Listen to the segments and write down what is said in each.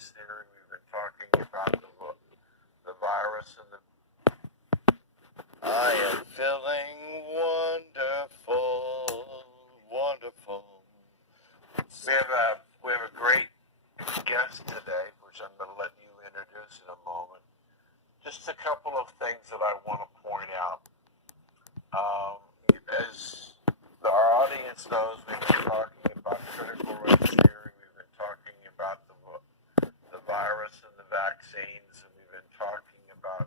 theory. We've been talking about the virus and the. I am feeling wonderful, wonderful. We have a great guest today, which I'm going to let you introduce in a moment. Just a couple of things that I want to point out. As our audience knows, we've been talking about critical race theory. We've been talking about the virus and the vaccines, and we've been talking about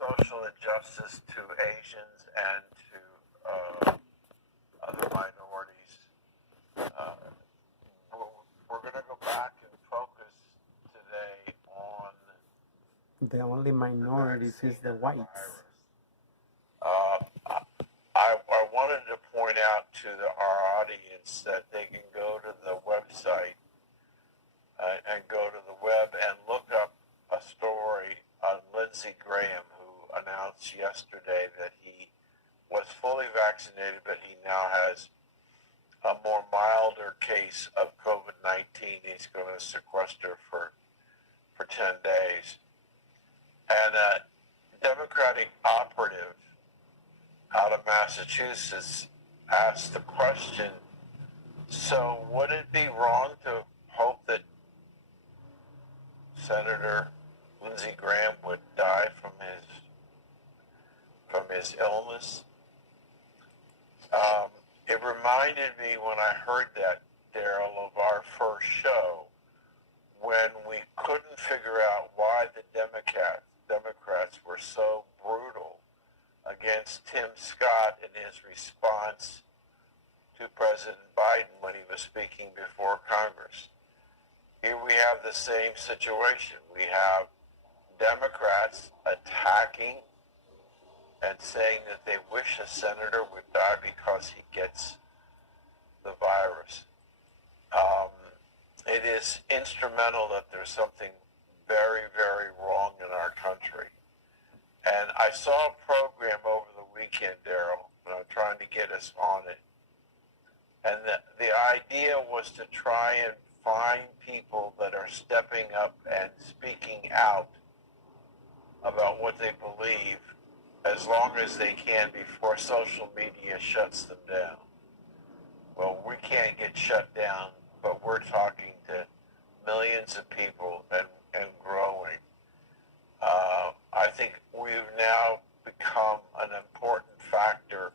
social injustice to Asians and to other minorities. We're going to go back and focus today on the only minorities is the whites. I wanted to point out to our audience that they can go to the website and go to the web and look up a story on Lindsey Graham, who announced yesterday that he was fully vaccinated, but he now has a more milder case of COVID-19. He's going to sequester for 10 days. And a Democratic operative out of Massachusetts asked the question, so would it be wrong to hope that Senator Lindsey Graham would die from his illness? It reminded me when I heard that, Daryl, of our first show, when we couldn't figure out why the Democrats were so brutal against Tim Scott in his response to President Biden when he was speaking before Congress. Here we have the same situation. We have Democrats attacking and saying that they wish a senator would die because he gets the virus. It is instrumental that there's something very, very wrong in our country. And I saw a program over the weekend, Daryl, and I'm trying to get us on it. And the idea was to try and find people that are stepping up and speaking out about what they believe as long as they can before social media shuts them down. Well, we can't get shut down, but we're talking to millions of people and growing. I think we've now become an important factor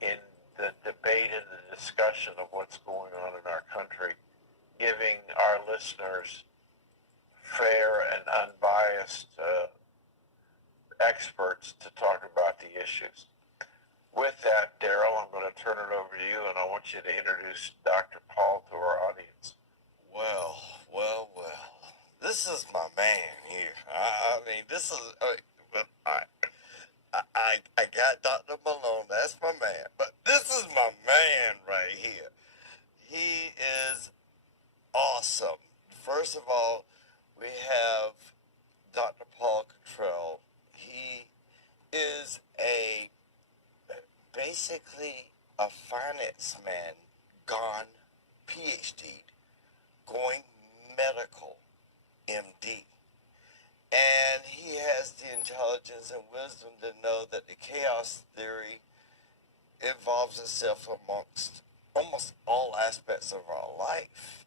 in the debate and the discussion of what's going on in our country, giving our listeners fair and unbiased experts to talk about the issues. With that, Daryl, I'm going to turn it over to you, and I want you to introduce Dr. Paul to our audience. Well. This is my man here. I mean, this is. I got Dr. Malone. That's my man. But this is my man right here. He is awesome. First of all, we have Dr. Paul Cottrell. He is basically a finance man gone PhD, going medical MD. And he has the intelligence and wisdom to know that the chaos theory involves itself amongst almost all aspects of our life.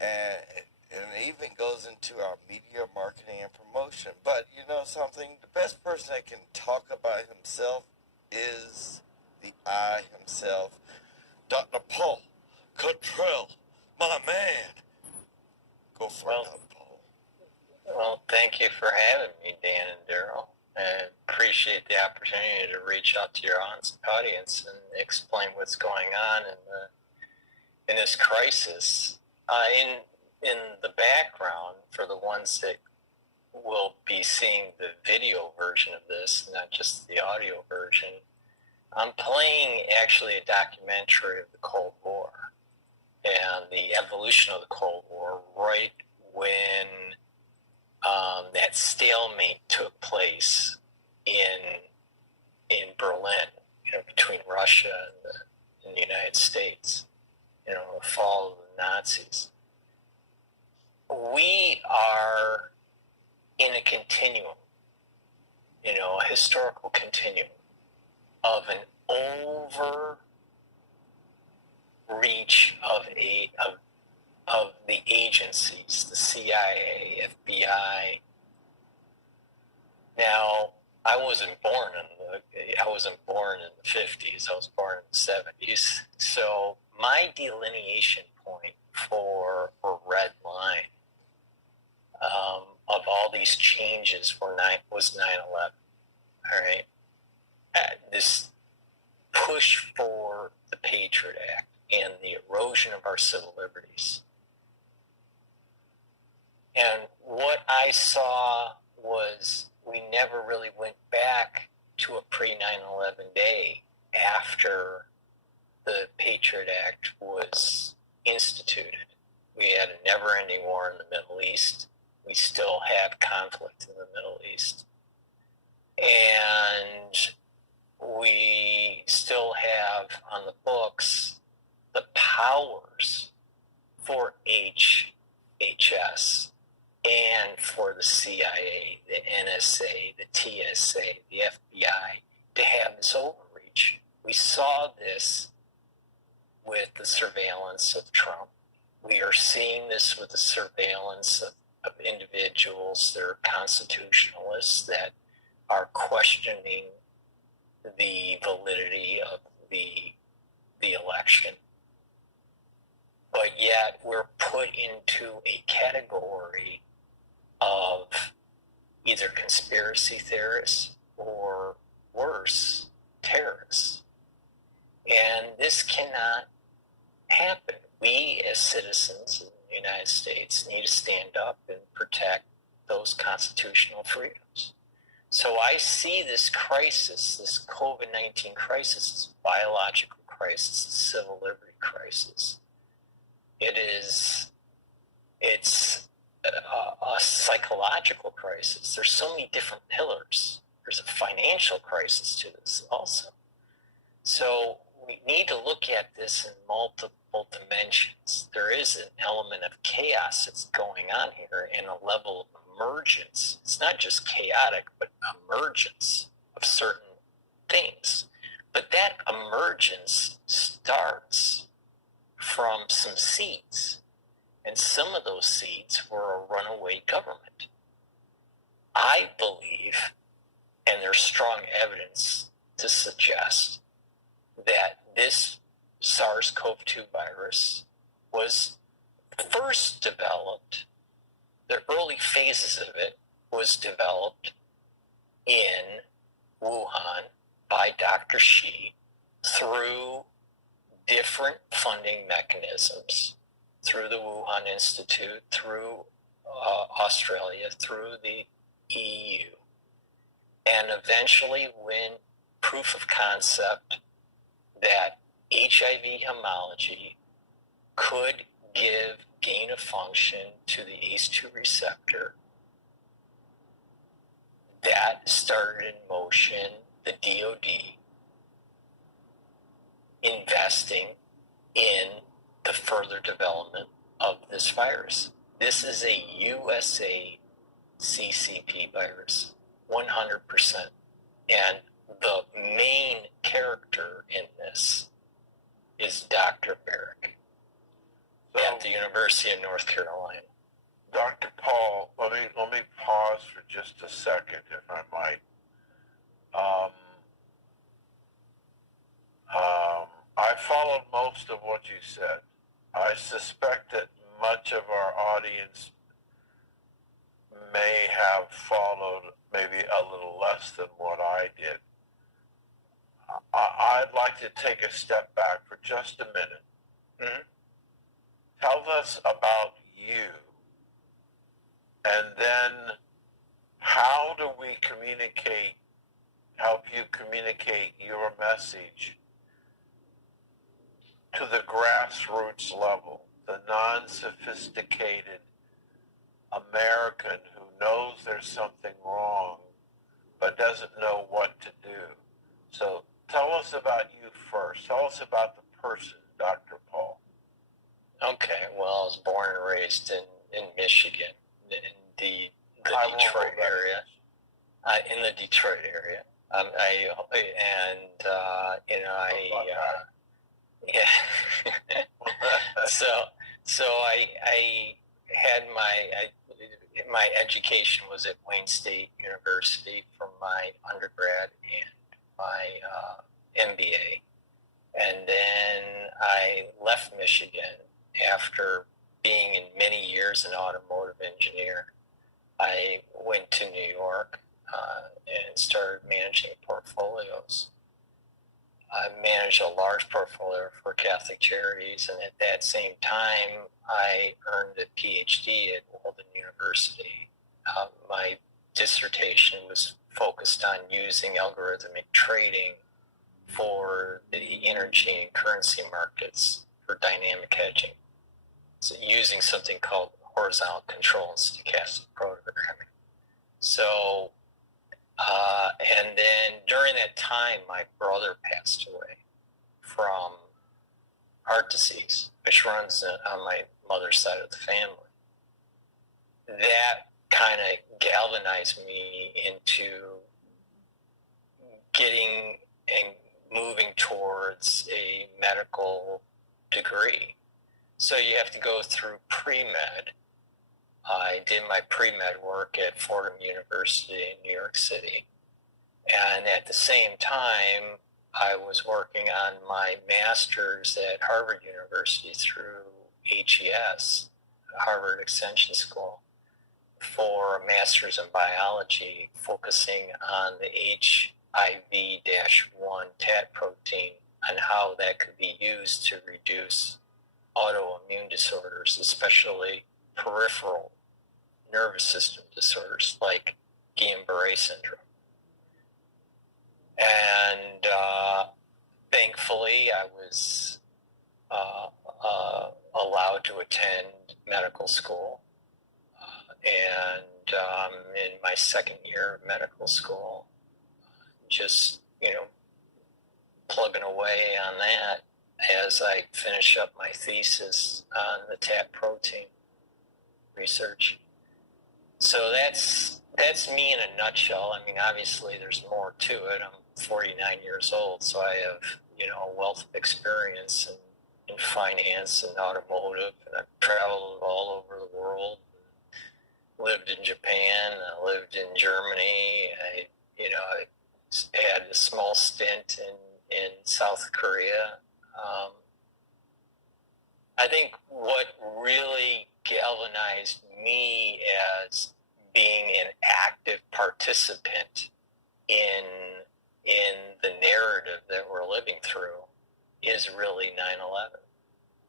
And it even goes into our media marketing and promotion. But you know something? The best person that can talk about himself is the I himself, Dr. Paul Cottrell, my man. Go for it, Dr. Paul. Well, thank you for having me, Dan and Daryl. I appreciate the opportunity to reach out to your audience and explain what's going on in this crisis. In the background, for the ones that will be seeing the video version of this, not just the audio version, I'm playing actually a documentary of the Cold War and the evolution of the Cold War right when that stalemate took place in Berlin, between Russia and the United States, the fall of the Nazis. we are in a continuum, a historical continuum of an overreach of the agencies, the CIA, FBI. Now, I wasn't born in the 50s. I was born in the 70s. So my delineation point for a red line of all these changes was 9/11. All right, this push for the Patriot Act and the erosion of our civil liberties. And what I saw was we never really went back to a pre-9/11 day after the Patriot Act was instituted. We had a never-ending war in the Middle East. We still have conflict in the Middle East. And we still have on the books the powers for HHS and for the CIA, the NSA, the TSA, the FBI to have this overreach. We saw this with the surveillance of Trump. We are seeing this with the surveillance of individuals that are constitutionalists that are questioning the validity of the election. But yet we're put into a category of either conspiracy theorists or worse, terrorists. And this cannot happen. We as citizens in the United States need to stand up and protect those constitutional freedoms. So I see this crisis, this COVID-19 crisis, this biological crisis, this civil liberty crisis. It's a psychological crisis. There's so many different pillars. There's a financial crisis to this also. So we need to look at this in multiple dimensions. There is an element of chaos that's going on here and a level of emergence. It's not just chaotic, but emergence of certain things. But that emergence starts from some seeds. And some of those seeds were a runaway government. I believe, and there's strong evidence to suggest, that this SARS-CoV-2 virus was first developed, the early phases of it was developed in Wuhan by Dr. Shi through different funding mechanisms, through the Wuhan Institute, through Australia, through the EU. And eventually, when proof of concept that HIV homology could give gain of function to the ACE2 receptor, that started in motion the DoD investing in the further development of this virus. This is a USA CCP virus, 100%. And the main character in this is Dr. Barrick at the University of North Carolina. Dr. Paul, let me pause for just a second, if I might. I followed most of what you said. I suspect that much of our audience may have followed maybe a little less than what I did. I'd like to take a step back for just a minute. Mm-hmm. Tell us about you, and then how do we help you communicate your message to the grassroots level, the non-sophisticated American who knows there's something wrong but doesn't know what to do. So tell us about you first. Tell us about the person, Dr. Paul. Okay, well, I was born and raised in in Michigan, in the I won't Detroit hold that area. In the Detroit area. Yeah. So I had my education was at Wayne State University from my undergrad and my MBA, and then I left Michigan after being in many years an automotive engineer. I went to New York and started managing portfolios. I managed a large portfolio for Catholic Charities, and at that same time, I earned a PhD at Walden University. My dissertation was focused on using algorithmic trading for the energy and currency markets for dynamic hedging. So using something called horizontal control and stochastic programming. So, and then during that time, my brother passed away from heart disease, which runs on my mother's side of the family. That kind of galvanized me into getting and moving towards a medical degree. So you have to go through pre-med. I did my pre-med work at Fordham University in New York City. And at the same time, I was working on my master's at Harvard University through HES, Harvard Extension School, for a master's in biology, focusing on the HIV-1 TAT protein and how that could be used to reduce autoimmune disorders, especially peripheral nervous system disorders like Guillain-Barré syndrome. And thankfully, I was allowed to attend medical school. And in my second year of medical school, just, plugging away on that as I finish up my thesis on the TAT protein research. So that's me in a nutshell. I mean, obviously there's more to it. I'm 49 years old, so I have, a wealth of experience in finance and automotive, and I've traveled all over the world. Lived in Japan, I lived in Germany. I had a small stint in South Korea. I think what really galvanized me as being an active participant in the narrative that we're living through is really 9/11.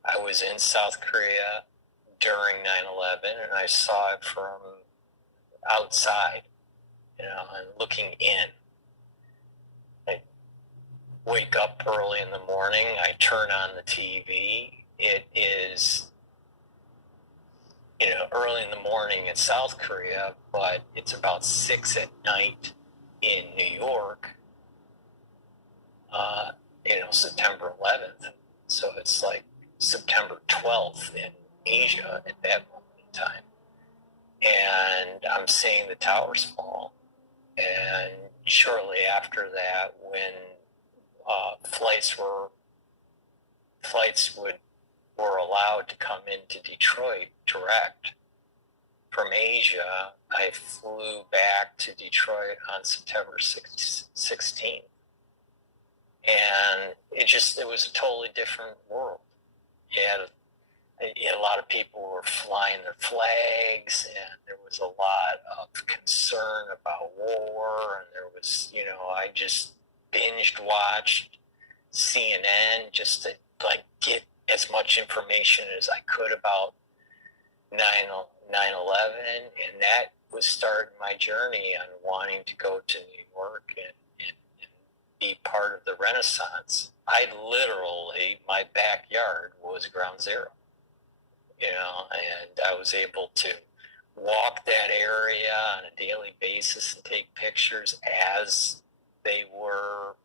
I was in South Korea during 9/11, and I saw it from outside, and looking in. I wake up early in the morning, I turn on the TV. It is, early in the morning in South Korea, but it's about 6 at night in New York, September 11th. So it's like September 12th in Asia at that moment in time. And I'm seeing the towers fall. And shortly after that, when flights were allowed to come into Detroit direct from Asia, I flew back to Detroit on September 16th. And it was a totally different world. A lot of people were flying their flags, and there was a lot of concern about war, and there was, I just binged watched CNN just to get as much information as I could about 9/11, and that was starting my journey on wanting to go to New York and be part of the Renaissance. My backyard was ground zero, and I was able to walk that area on a daily basis and take pictures as they were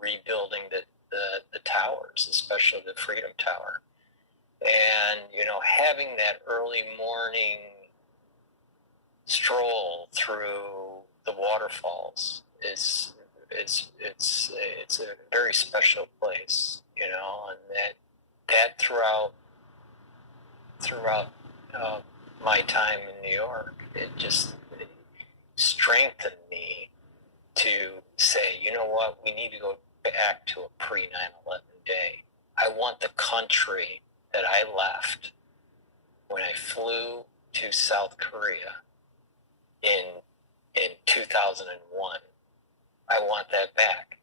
rebuilding the towers, especially the Freedom Tower. And, having that early morning stroll through the waterfalls is it's a very special place, and that throughout my time in New York, it just strengthened me to say, you know what, we need to go back to a pre-9/11 day. I want the country that I left when I flew to South Korea in 2001. I want that back.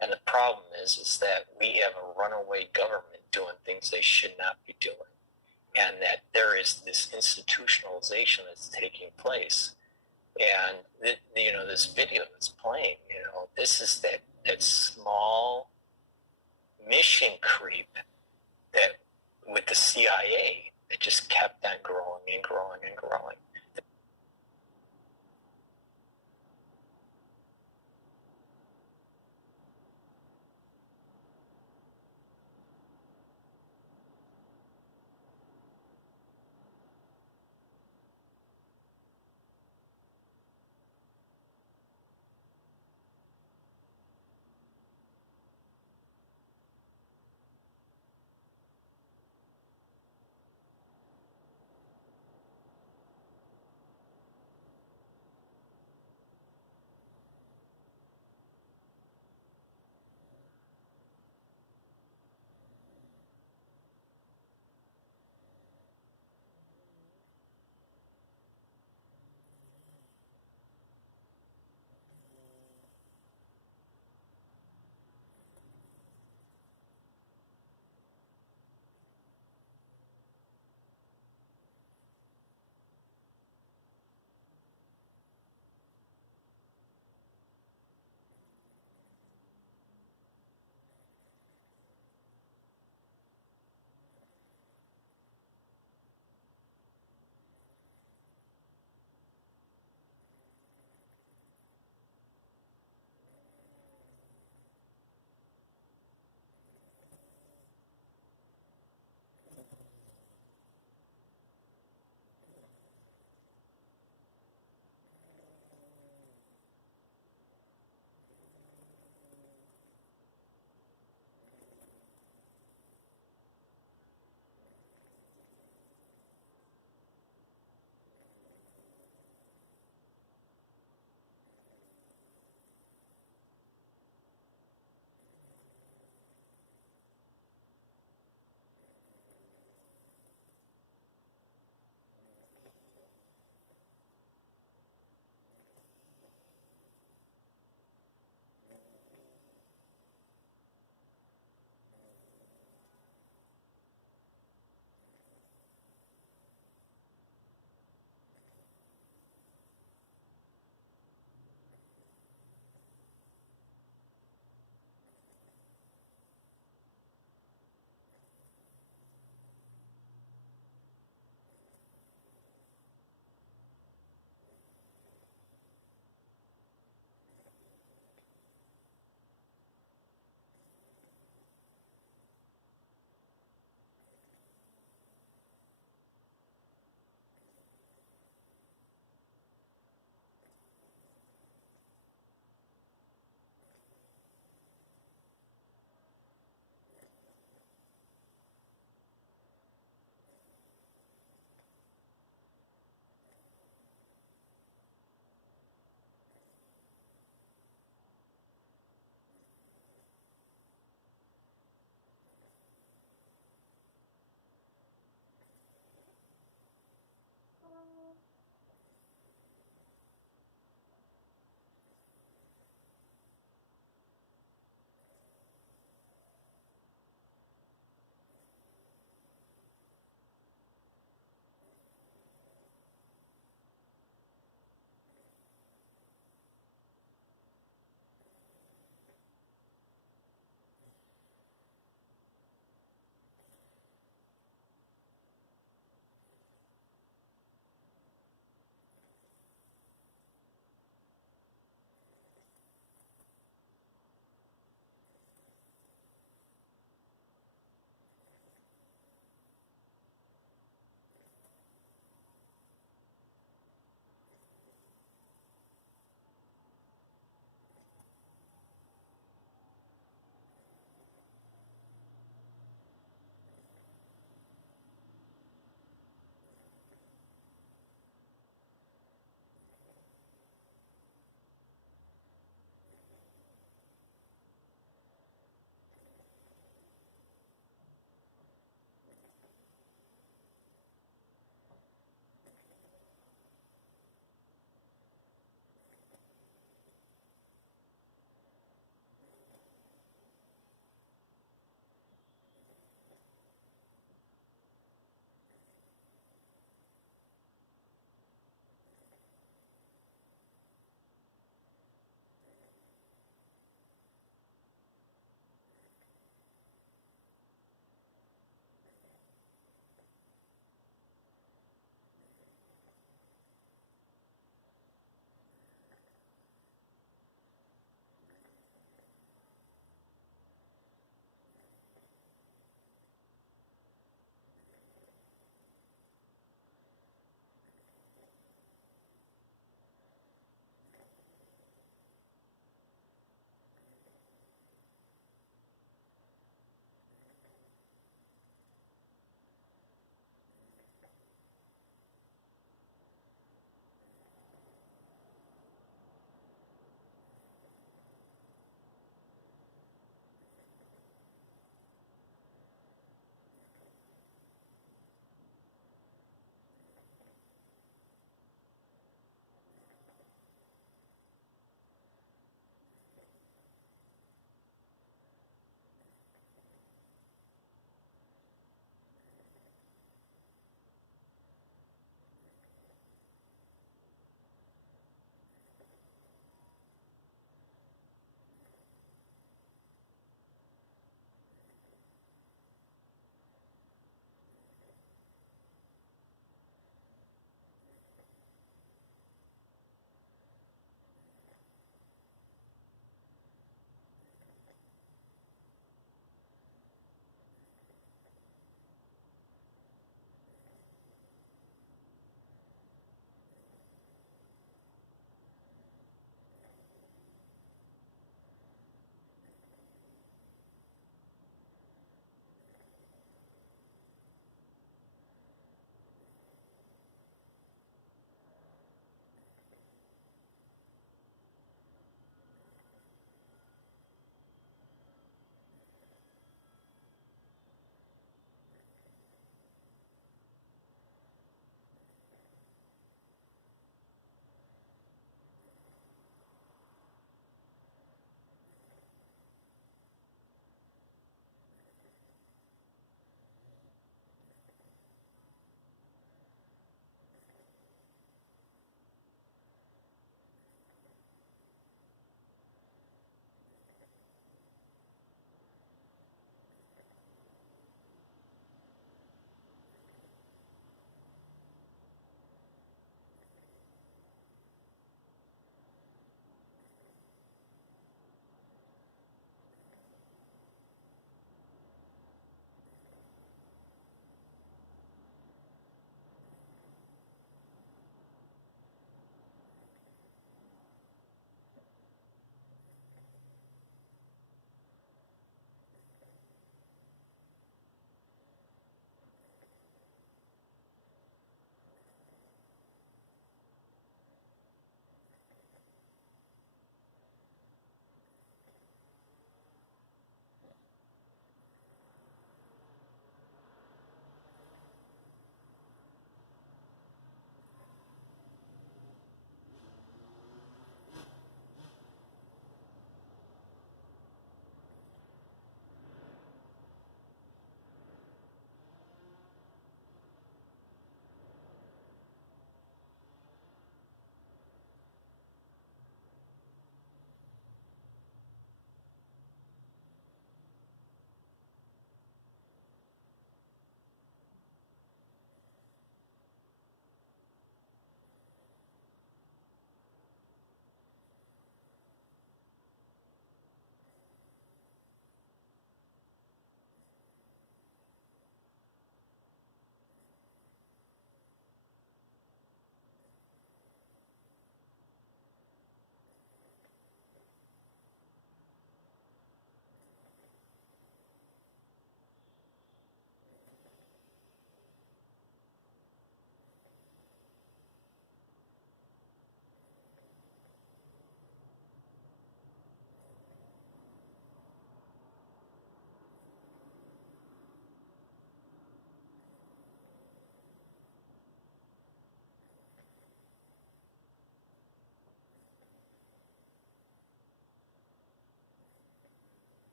And the problem is that we have a runaway government doing things they should not be doing. And that there is this institutionalization that's taking place. And, this video that's playing, this is that small mission creep that with the CIA that just kept on growing and growing and growing.